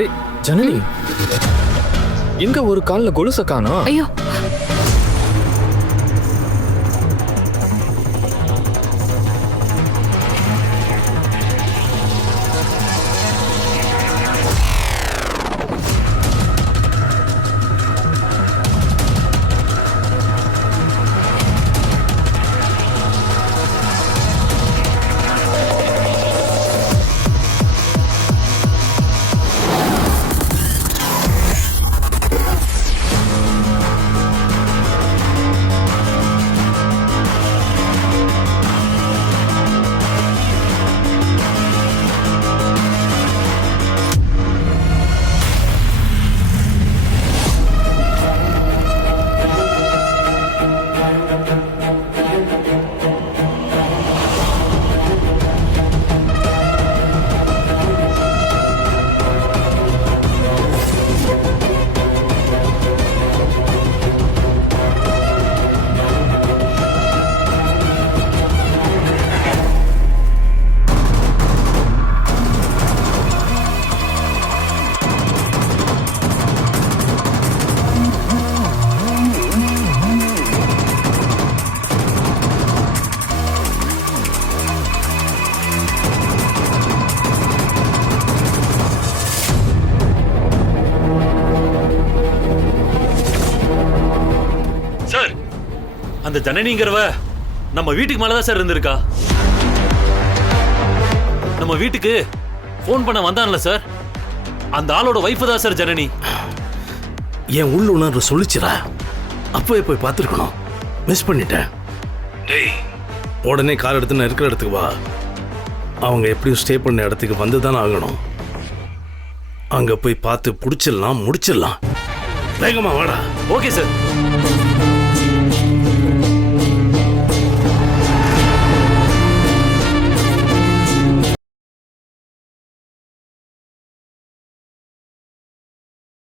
ஏய் ஜனனி, எங்க ஒரு கால்ல கொலுச காணோம்? ஐயோ, அந்த ஜனனிங்கிறவ நம்ம வீட்டுக்கு மேலதான் சார் இருந்திருக்கா. நம்ம வீட்டுக்கு போன் பண்ண வந்தான்ல சார், அந்த ஆளோட வைஃப் தான் சார் ஜனனி. என் உள்ள உணர்வு சொல்லிச்சுரா, அப்பவே போய் பார்த்துருக்கணும், மிஸ் பண்ணிட்டேன். டேய், உடனே கார் எடுத்து நான் இருக்கிற இடத்துக்கு வா. அவங்க எப்படியும் ஸ்டே பண்ண இடத்துக்கு வந்து தானே ஆகணும். அங்க போய் பார்த்து பிடிச்சிடலாம், முடிச்சிடலாம். வேகமா வாடா. Okay sir.